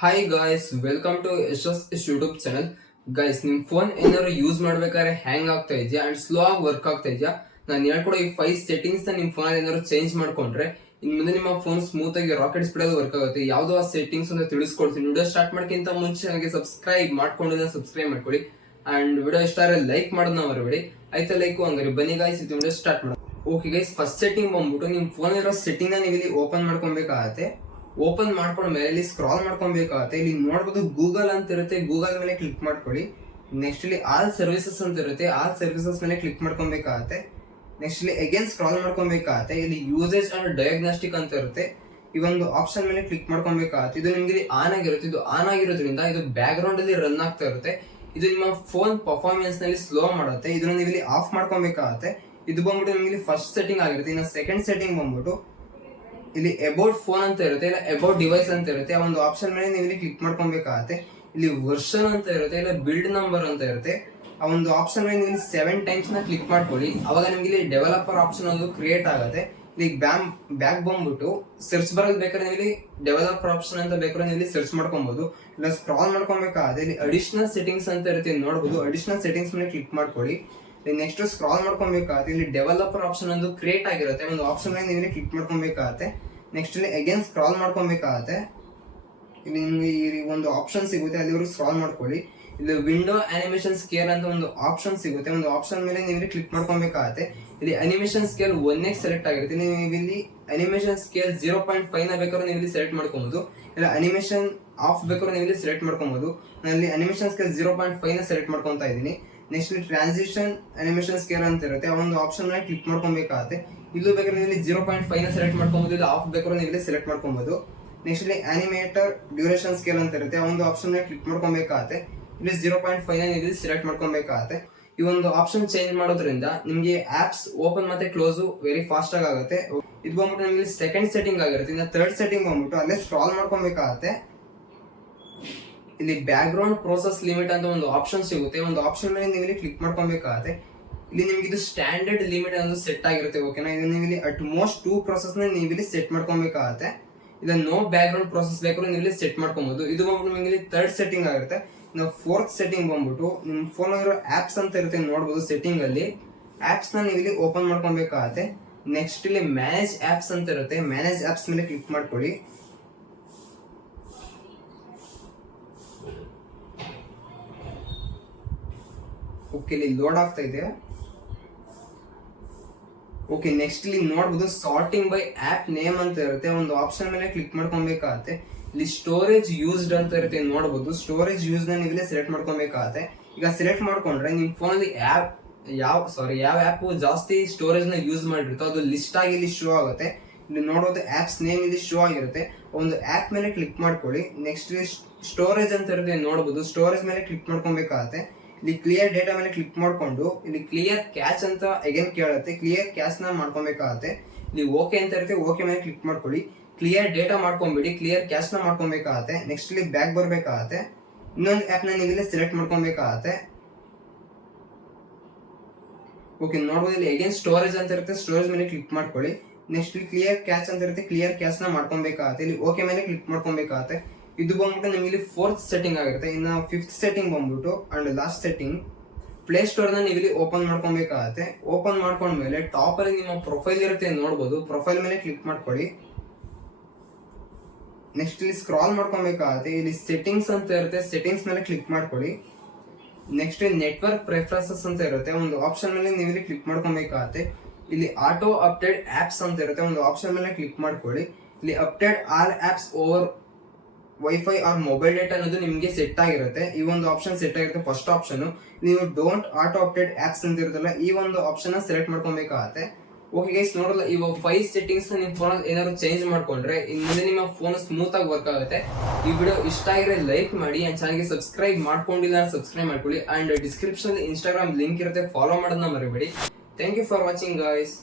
Hi guys, welcome to S YouTube channel. Guys, ನಿಮ್ phone ಏನಾದ್ರು use ಮಾಡ್ಬೇಕಾದ್ರೆ hang ಆಗ್ತಾ ಇದೆಯಾ ಅಂಡ್ ಸ್ಲೋ ಆಗಿ ವರ್ಕ್ ಆಗ್ತಾ ಇದೆಯಾ? ನಾನು ಹೇಳ್ಕೊಡೋ ಈ 5 ಸೆಟ್ಟಿಂಗ್ಸ್ ನಿಮ್ ಫೋನ್ ಏನಾದ್ರು ಚೇಂಜ್ ಮಾಡ್ಕೊಂಡ್ರೆ ಇನ್ ಮುಂದೆ ನಿಮ್ಮ ಫೋನ್ ಸ್ಮೂತ್ ಆಗಿ ರಾಕೆಟ್ ಸ್ಪೀಡ್ ಅಲ್ಲಿ ವರ್ಕ್ ಆಗುತ್ತೆ. ಯಾವ್ದೋ ಆ ಸೆಟ್ಟಿಂಗ್ಸ್ ಅಂತ ತಿಳಿಸ್ಕೊಡ್ತೀನಿ. ವಿಡಿಯೋ ಸ್ಟಾರ್ಟ್ ಮಾಡ್ಕಿಂತ ಮುಂಚೆ ನನಗೆ ಸಬ್ಸ್ಕ್ರೈಬ್ ಮಾಡ್ಕೊಳ್ಳಿ ಅಂಡ್ ವಿಡಿಯೋ ಇಷ್ಟ ಆದರೆ ಲೈಕ್ ಮಾಡೋದನ್ನ ಮರಿಬೇಡಿ. ಆಯ್ತಾ ಲೈಕ್ ಹಂಗಾರೆ ಬನ್ನಿ ಗಾಯ್ಸ್, ಇದು ವಿಡಿಯೋ ಸ್ಟಾರ್ಟ್ ಮಾಡೋಣ. ಓಕೆ ಗೈಸ್, ಫಸ್ಟ್ ಸೆಟ್ಟಿಂಗ್ ಬಂದ್ಬಿಟ್ಟು ನಿಮ್ ಫೋನ್ ಇರೋ ಸೆಟ್ಟಿಂಗ್ ನೀವು ಇಲ್ಲಿ ಓಪನ್ ಮಾಡ್ಕೊಬೇಕಾಗತ್ತೆ. ಓಪನ್ ಮಾಡ್ಕೊಂಡ ಮೇಲೆ ಇಲ್ಲಿ ಸ್ಕ್ರಾಲ್ ಮಾಡ್ಕೊಬೇಕಾಗತ್ತೆ. ಇಲ್ಲಿ ನೋಡ್ಬೋದು ಗೂಗಲ್ ಅಂತ ಇರುತ್ತೆ, ಗೂಗಲ್ ಮೇಲೆ ಕ್ಲಿಕ್ ಮಾಡ್ಕೊಳ್ಳಿ. ನೆಕ್ಸ್ಟ್ ಇಲ್ಲಿ ಆಲ್ ಸರ್ವಿಸಸ್ ಅಂತ ಇರುತ್ತೆ, ಆಲ್ ಸರ್ವಿಸಸ್ ಮೇಲೆ ಕ್ಲಿಕ್ ಮಾಡ್ಕೊಬೇಕಾಗತ್ತೆ. ನೆಕ್ಸ್ಟ್ ಇಲ್ಲಿ ಅಗೇನ್ ಸ್ಕ್ರಾಲ್ ಮಾಡ್ಕೊಬೇಕಾಗತ್ತೆ. ಇಲ್ಲಿ ಯೂಸೇಜ್ ಅಂಡ್ ಡಯಾಗ್ನಾಸ್ಟಿಕ್ ಅಂತ ಇರುತ್ತೆ, ಈ ಒಂದು ಆಪ್ಷನ್ ಮೇಲೆ ಕ್ಲಿಕ್ ಮಾಡ್ಕೊಬೇಕಾಗತ್ತೆ. ಇದು ನಿಮ್ಗೆ ಇಲ್ಲಿ ಆನ್ ಆಗಿರುತ್ತೆ. ಇದು ಆನ್ ಆಗಿರೋದ್ರಿಂದ ಇದು ಬ್ಯಾಕ್ ಗ್ರೌಂಡ್ ಅಲ್ಲಿ ರನ್ ಆಗ್ತಾ ಇರುತ್ತೆ. ಇದು ನಿಮ್ಮ ಫೋನ್ ಪರ್ಫಾರ್ಮೆನ್ಸ್ ನಲ್ಲಿ ಸ್ಲೋ ಮಾಡುತ್ತೆ. ಇದನ್ನ ನೀವು ಇಲ್ಲಿ ಆಫ್ ಮಾಡ್ಕೊಬೇಕಾಗತ್ತೆ. ಇದು ಬಂದ್ಬಿಟ್ಟು ನಿಮ್ಗೆ ಫಸ್ಟ್ ಸೆಟ್ಟಿಂಗ್ ಆಗಿರುತ್ತೆ. ಇನ್ನು ಸೆಕೆಂಡ್ ಸೆಟ್ಟಿಂಗ್ ಬಂದ್ಬಿಟ್ಟು ಇಲ್ಲಿ ಅಬೌಟ್ ಫೋನ್ ಅಂತ ಇರುತ್ತೆ, ಇಲ್ಲ ಅಬೌಟ್ ಡಿವೈಸ್ ಅಂತ ಇರುತ್ತೆ. ಆ ಒಂದು ಆಪ್ಷನ್ ಮೇಲೆ ನೀವು ಇಲ್ಲಿ ಕ್ಲಿಕ್ ಮಾಡ್ಕೊಬೇಕಾಗತ್ತೆ. ಇಲ್ಲಿ ವರ್ಷನ್ ಅಂತ ಇರುತ್ತೆ, ಇಲ್ಲ ಬಿಲ್ಡ್ ನಂಬರ್ ಅಂತ ಇರುತ್ತೆ. ಆ ಒಂದು ಆಪ್ಷನ್ ಮೇಲೆ ನೀವು 7 ಟೈಮ್ಸ್ ನ ಕ್ಲಿಕ್ ಮಾಡ್ಕೊಳ್ಳಿ. ಅವಾಗ ನಿಮ್ಗೆ ಇಲ್ಲಿ ಡೆವಲಪರ್ ಆಪ್ಷನ್ ಒಂದು ಕ್ರಿಯೇಟ್ ಆಗುತ್ತೆ. ಇಲ್ಲಿ ಬ್ಯಾಕ್ ಬಂದ್ಬಿಟ್ಟು ಸರ್ಚ್ ಬರೋದು ಬೇಕಾದ್ರೆ ನೀವು ಇಲ್ಲಿ ಡೆವಲಪರ್ ಆಪ್ಷನ್ ಅಂತ ಬೇಕಾದ್ರೆ ನೀವು ಇಲ್ಲಿ ಸರ್ಚ್ ಮಾಡ್ಕೊಬಹುದು. ಇಲ್ಲ ಸ್ಕ್ರಾಲ್ ಮಾಡ್ಕೊಬೇಕಾದ್ರೆ ಇಲ್ಲಿ ಅಡಿಷನಲ್ ಸೆಟ್ಟಿಂಗ್ಸ್ ಅಂತ ಇರುತ್ತೆ, ನೋಡಬಹುದು. ಅಡಿಷನಲ್ ಸೆಟ್ಟಿಂಗ್ಸ್ ಮೇಲೆ ಕ್ಲಿಕ್ ಮಾಡ್ಕೊಳ್ಳಿ. ನೆಕ್ಸ್ಟ್ ಸ್ಕ್ರಾಲ್ ಮಾಡ್ಕೊಬೇಕಾಗತ್ತೆ. ಇಲ್ಲಿ ಡೆವಲಪರ್ ಆಪ್ಷನ್ ಒಂದು ಕ್ರಿಯೇಟ್ ಆಗಿರುತ್ತೆ, ಒಂದು ಆಪ್ಷನ್ ಮೇಲೆ ನೀವು ಕ್ಲಿಕ್ ಮಾಡ್ಕೊಬೇಕಾಗತ್ತೆ. ನೆಕ್ಸ್ಟ್ ಇಲ್ಲಿ ಅಗೇನ್ ಸ್ಕ್ರಾಲ್ ಮಾಡ್ಕೊಬೇಕಾಗತ್ತೆ. ಇಲ್ಲಿ ನಿಮ್ಗೆ ಈ ಒಂದು ಆಪ್ಷನ್ ಸಿಗುತ್ತೆ, ಅಲ್ಲಿವರೆಗೂ ಸ್ಕ್ರಾಲ್ ಮಾಡ್ಕೊಳ್ಳಿ. ಇಲ್ಲಿ ವಿಂಡೋ ಅನಿಮೇಷನ್ ಸ್ಕೇಲ್ ಅಂತ ಒಂದು ಆಪ್ಷನ್ ಸಿಗುತ್ತೆ, ಒಂದು ಆಪ್ಷನ್ ಮೇಲೆ ನೀವು ಕ್ಲಿಕ್ ಮಾಡ್ಕೊಬೇಕಾಗತ್ತೆ. ಇಲ್ಲಿ ಅನಿಮೇಷನ್ ಸ್ಕೇಲ್ 1x ಸೆಲೆಕ್ಟ್ ಆಗಿರುತ್ತೆ. ನೀವು ಇಲ್ಲಿ ಅನಿಮೇಷನ್ ಸ್ಕೇಲ್ 0.5 ನ ಬೇಕಾದ್ರೆ ನೀವು ಇಲ್ಲಿ ಸೆಲೆಕ್ಟ್ ಮಾಡ್ಕೊಬಹುದು. ಇಲ್ಲ ಅನಿಮೇಷನ್ ಆಫ್ ಬೇಕಾದ್ರೆ ನೀವು ಇಲ್ಲಿ ಸೆಲೆಕ್ಟ್ ಮಾಡ್ಕೊಬಹುದು. ನಾನು ಇಲ್ಲಿ ಅನಿಮೇಷನ್ ಸ್ಕೇಲ್ 0.5 ನ ಸೆಲೆಕ್ಟ್ ಮಾಡ್ಕೊಂತ ಇದ್ದೀನಿ. ನೆಕ್ಸ್ಟ್ ಇಲ್ಲಿ ಟ್ರಾನ್ಸಿಷನ್ ಅನಿಮೇಷನ್ ಸ್ಕೇಲ್ ಅಂತ ಇರುತ್ತೆ, ಆ ಒಂದು ಆಪ್ಷನ್ ಮೇಲೆ ಕ್ಲಿಕ್ ಮಾಡ್ಕೊಬೇಕಾಗತ್ತೆ. ಇಲ್ಲೂ ಬೇಕಾದ್ರೆ ನೀವು ಇಲ್ಲಿ 0.5 ನ ಸೆಲೆಕ್ಟ್ ಮಾಡ್ಕೊಬಹುದು, ಇಲ್ಲ ಆಫ್ ಬೇಕಾದ್ರೆ ನೀವು ಇಲ್ಲಿ ಸೆಲೆಕ್ಟ್ ಮಾಡ್ಕೊಬಹುದು. ನೆಕ್ಸ್ಟ್ ಇಲ್ಲಿ ಆನಿಮೇಟರ್ ಡ್ಯೂರೇಷನ್ ಸ್ಕೇಲ್ ಅಂತ ಇರುತ್ತೆ, ಆ ಒಂದು ಆಪ್ಷನ್ ಮೇಲೆ ಕ್ಲಿಕ್ ಮಾಡ್ಕೊಬೇಕಾಗತ್ತೆ. ಇಲ್ಲಿ 0.5 ನ ಇಲ್ಲಿ ಸೆಲೆಕ್ಟ್ ಮಾಡ್ಕೊಬೇಕಾಗತ್ತೆ. ಈ ಒಂದು ಆಪ್ಷನ್ ಚೇಂಜ್ ಮಾಡೋದ್ರಿಂದ ನಿಮಗೆ ಆಪ್ಸ್ ಓಪನ್ ಮತ್ತೆ ಕ್ಲೋಸ್ ವೆರಿ ಫಾಸ್ಟ್ ಆಗುತ್ತೆ. ಇದು ಬಂದ್ಬಿಟ್ಟು ನಿಮಗೆ ಸೆಕೆಂಡ್ ಸೆಟ್ಟಿಂಗ್ ಆಗಿರುತ್ತೆ. ಇನ್ನು ಥರ್ಡ್ ಸೆಟ್ಟಿಂಗ್ ಬಂದ್ಬಿಟ್ಟು ಅಲ್ಲೇ ಸ್ಕ್ರಾಲ್ ಮಾಡ್ಕೊಬೇಕಾಗತ್ತೆ. ಇಲ್ಲಿ ಬ್ಯಾಕ್ ಗ್ರೌಂಡ್ ಪ್ರೋಸೆಸ್ ಲಿಮಿಟ್ ಅಂತ ಒಂದು ಆಪ್ಷನ್ ಸಿಗುತ್ತೆ, ಒಂದು ಆಪ್ಷನ್ ಮೇಲೆ ನೀವು ಇಲ್ಲಿ ಕ್ಲಿಕ್ ಮಾಡ್ಕೊಬೇಕಾಗತ್ತೆ. ಇಲ್ಲಿ ನಿಮ್ಗೆ ಇದು ಸ್ಟ್ಯಾಂಡರ್ಡ್ ಲಿಮಿಟ್ ಅನ್ನೋದು ಸೆಟ್ ಆಗಿರುತ್ತೆ. ಓಕೆನಾ, ಇದು ನೀವು ಇಲ್ಲಿ ಅಟ್ ಮೋಸ್ಟ್ 2 ಪ್ರೋಸೆಸ್ ನ ನೀವು ಇಲ್ಲಿ ಸೆಟ್ ಮಾಡ್ಕೊಬೇಕಾಗತ್ತೆ. ಇಲ್ಲ ನೋ ಬ್ಯಾಕ್ ಗ್ರೌಂಡ್ ಪ್ರೋಸೆಸ್ ಬೇಕಾದ್ರೂ ನೀವು ಇಲ್ಲಿ ಸೆಟ್ ಮಾಡ್ಕೊಬಹುದು. ಇದು ಬಂದ್ಬಿಟ್ಟು ನಿಮಗೆ ಇಲ್ಲಿ ಥರ್ಡ್ ಸೆಟ್ಟಿಂಗ್ ಆಗಿರುತ್ತೆ. ಇನ್ನು ಫೋರ್ತ್ ಸೆಟ್ಟಿಂಗ್ ಬಂದ್ಬಿಟ್ಟು ನಿಮ್ಮ ಫೋನ್ ಇರೋ ಆಪ್ಸ್ ಅಂತ ಇರುತ್ತೆ, ನೋಡಬಹುದು. ಸೆಟ್ಟಿಂಗ್ ಅಲ್ಲಿ ಆಪ್ಸ್ ನ ನೀವು ಇಲ್ಲಿ ಓಪನ್ ಮಾಡ್ಕೊಬೇಕಾಗತ್ತೆ. ನೆಕ್ಸ್ಟ್ ಇಲ್ಲಿ ಮ್ಯಾನೇಜ್ ಆಪ್ಸ್ ಅಂತ ಇರುತ್ತೆ, ಮ್ಯಾನೇಜ್ ಆಪ್ಸ್ ಮೇಲೆ ಕ್ಲಿಕ್ ಮಾಡ್ಕೊಳ್ಳಿ. ಓಕೆ, ಇಲ್ಲಿ ಲೋಡ್ ಆಗ್ತಾ ಇದೆ. ಓಕೆ, ನೆಕ್ಸ್ಟ್ ಇಲ್ಲಿ ನೋಡಬಹುದು ಸಾರ್ಟಿಂಗ್ ಬೈ ಆಪ್ ನೇಮ್ ಅಂತ ಇರುತ್ತೆ, ಒಂದು ಆಪ್ಷನ್ ಮೇಲೆ ಕ್ಲಿಕ್ ಮಾಡ್ಕೊಬೇಕಾಗತ್ತೆ. ಇಲ್ಲಿ ಸ್ಟೋರೇಜ್ ಯೂಸ್ಡ್ ಅಂತ ಇರುತ್ತೆ, ನೋಡಬಹುದು. ಸ್ಟೋರೇಜ್ ಯೂಸ್ ನ ನೀವು ಇಲ್ಲಿ ಸೆಲೆಕ್ಟ್ ಮಾಡ್ಕೊಬೇಕಾಗತ್ತೆ. ಈಗ ಸೆಲೆಕ್ಟ್ ಮಾಡ್ಕೊಂಡ್ರೆ ನಿಮ್ ಫೋನ್ ಅಲ್ಲಿ ಯಾವ ಆಪ್ ಜಾಸ್ತಿ ಸ್ಟೋರೇಜ್ ನ ಯೂಸ್ ಮಾಡಿರುತ್ತೋ ಅದು ಲಿಸ್ಟ್ ಆಗಿ ಇಲ್ಲಿ ಶೋ ಆಗುತ್ತೆ. ಇಲ್ಲಿ ನೋಡಬಹುದು ಆಪ್ಸ್ ನೇಮ್ ಇಲ್ಲಿ ಶೋ ಆಗಿರುತ್ತೆ, ಒಂದು ಆಪ್ ಮೇಲೆ ಕ್ಲಿಕ್ ಮಾಡ್ಕೊಳ್ಳಿ. ನೆಕ್ಸ್ಟ್ ಇಲ್ಲಿ ಸ್ಟೋರೇಜ್ ಅಂತ ಇರುತ್ತೆ, ನೋಡಬಹುದು. ಸ್ಟೋರೇಜ್ ಮೇಲೆ ಕ್ಲಿಕ್ ಮಾಡ್ಕೊಬೇಕಾಗತ್ತೆ. ಇಲ್ಲಿ ಕ್ಲಿಯರ್ ಡೇಟಾ ಮೇಲೆ ಕ್ಲಿಕ್ ಮಾಡ್ಕೊಂಡು ಇಲ್ಲಿ ಕ್ಲಿಯರ್ ಕ್ಯಾಚ್ ಅಂತ ಅಗೇನ್ ಕೇಳುತ್ತೆ, ಕ್ಲಿಯರ್ ಕ್ಯಾಚ್ ನ ಮಾಡ್ಕೊಬೇಕಾಗತ್ತೆ. ಇಲ್ಲಿ ಓಕೆ ಅಂತ ಇರುತ್ತೆ, ಓಕೆ ಮೇಲೆ ಕ್ಲಿಕ್ ಮಾಡ್ಕೊಳ್ಳಿ. ಕ್ಲಿಯರ್ ಡೇಟಾ ಮಾಡ್ಕೊಂಬಿಡಿ, ಕ್ಲಿಯರ್ ಕ್ಯಾಚ್ ನ ಮಾಡ್ಕೊಬೇಕಾಗತ್ತೆ. ನೆಕ್ಸ್ಟ್ ಇಲ್ಲಿ ಬ್ಯಾಕ್ ಬರ್ಬೇಕಾಗತ್ತೆ. ಇನ್ನೊಂದು ಆಪ್ ನ ನೀವು ಇಲ್ಲಿ ಸೆಲೆಕ್ಟ್ ಮಾಡ್ಕೊಬೇಕಾಗತ್ತೆ. ಓಕೆ, ನೋಡಬಹುದು ಇಲ್ಲಿ ಅಗೇನ್ ಸ್ಟೋರೇಜ್ ಅಂತ ಇರುತ್ತೆ, ಸ್ಟೋರೇಜ್ ಮೇಲೆ ಕ್ಲಿಕ್ ಮಾಡ್ಕೊಳ್ಳಿ. ನೆಕ್ಸ್ಟ್ ಇಲ್ಲಿ ಕ್ಲಿಯರ್ ಕ್ಯಾಚ್ ಅಂತ ಇರುತ್ತೆ, ಕ್ಲಿಯರ್ ಕ್ಯಾಚ್ ನ ಮಾಡ್ಕೊಬೇಕಾಗತ್ತೆ. ಇಲ್ಲಿ ಓಕೆ ಮೇಲೆ ಕ್ಲಿಕ್ ಮಾಡ್ಕೊಬೇಕಾಗತ್ತೆ. ಇದು ಬಂದ್ಬಿಟ್ಟು ನಿಮಗೆ ಫೋರ್ತ್ ಸೆಟ್ಟಿಂಗ್ ಆಗಿರುತ್ತೆ. ಇನ್ನು ಫಿಫ್ತ್ ಸೆಟ್ಟಿಂಗ್ ಬಂದ್ಬಿಟ್ಟು and last setting play store ನ ನೀವು ಇಲ್ಲಿ ಓಪನ್ ಮಾಡ್ಕೊಬೇಕಾಗತ್ತೆ. ಓಪನ್ ಮಾಡ್ಕೊಂಡ್ಮೇಲೆ ಟಾಪ್ ಅಲ್ಲಿ ನಿಮ್ಮ ಪ್ರೊಫೈಲ್ ಇರುತ್ತೆ, ನೋಡಬಹುದು. ಪ್ರೊಫೈಲ್ ಮೇಲೆ ಕ್ಲಿಕ್ ಮಾಡ್ಕೊಳ್ಳಿ. ನೆಕ್ಸ್ಟ್ ಇಲ್ಲಿ ಸ್ಕ್ರಾಲ್ ಮಾಡ್ಕೊಬೇಕಾಗತ್ತೆ. ಇಲ್ಲಿ ಸೆಟ್ಟಿಂಗ್ಸ್ ಅಂತ ಇರುತ್ತೆ, ಸೆಟ್ಟಿಂಗ್ಸ್ ಮೇಲೆ ಕ್ಲಿಕ್ ಮಾಡ್ಕೊಳ್ಳಿ. ನೆಕ್ಸ್ಟ್ ನೆಟ್ವರ್ಕ್ ಪ್ರೆಫರೆನ್ಸಸ್ ಅಂತ ಇರುತ್ತೆ, ಒಂದು ಆಪ್ಷನ್ ಮೇಲೆ ನೀವು ಇಲ್ಲಿ ಕ್ಲಿಕ್ ಮಾಡ್ಕೊಬೇಕಾಗತ್ತೆ. ಇಲ್ಲಿ ಆಟೋ ಅಪ್ಡೇಟ್ ಆಪ್ಸ್ ಅಂತ ಇರುತ್ತೆ, ಒಂದು ಆಪ್ಷನ್ ಮೇಲೆ ಕ್ಲಿಕ್ ಮಾಡ್ಕೊಳ್ಳಿ. ಇಲ್ಲಿ update all apps over wifi or mobile data ಅನ್ನೋದು ನಿಮಗೆ ಸೆಟ್ ಆಗಿರುತ್ತೆ. ಈ ಒಂದು ಆಪ್ಷನ್ ಸೆಟ್ ಆಗಿರುತ್ತೆ, ಫಸ್ಟ್ ಆಪ್ಷನ್. ನೀವು ಡೋಂಟ್ ಆಟೋ ಅಪ್ಡೇಟ್ ಆಪ್ಸ್ ಅಂತ ಇರುತ್ತಲ್ಲ, ಈ ಒಂದು ಆಪ್ಷನ್ ಸೆಲೆಕ್ಟ್ ಮಾಡ್ಕೊಬೇಕಾಗತ್ತೆ. ಓಕೆ ಗೈಸ್, ನೋಡಲ್ಲ ಇವಾಗ 5 ಸೆಟ್ಟಿಂಗ್ಸ್ ನಿಮ್ ಫೋನ್ ಏನಾದ್ರು ಚೇಂಜ್ ಮಾಡ್ಕೊಂಡ್ರೆ ಇನ್ ಮುಂದೆ ನಿಮ್ಮ ಫೋನ್ ಸ್ಮೂತ್ ಆಗಿ ವರ್ಕ್ ಆಗುತ್ತೆ. ಈ ವಿಡಿಯೋ ಇಷ್ಟ ಆಗಿದ್ರೆ ಲೈಕ್ ಮಾಡಿ ಅಂಡ್ ಚಾನಲ್ಗೆ ಸಬ್ಸ್ಕ್ರೈಬ್ ಮಾಡ್ಕೊಂಡಿಲ್ಲ ಸಬ್ಸ್ಕ್ರೈಬ್ ಮಾಡ್ಕೊಳ್ಳಿ. ಅಂಡ್ ಡಿಸ್ಕ್ರಿಪ್ಷನ್ ಇನ್ಸ್ಟಾಗ್ರಾಮ್ ಲಿಂಕ್ ಇರುತ್ತೆ, ಫಾಲೋ ಮಾಡೋದನ್ನ ಮರಿಬೇಡಿ. Thank you for watching guys.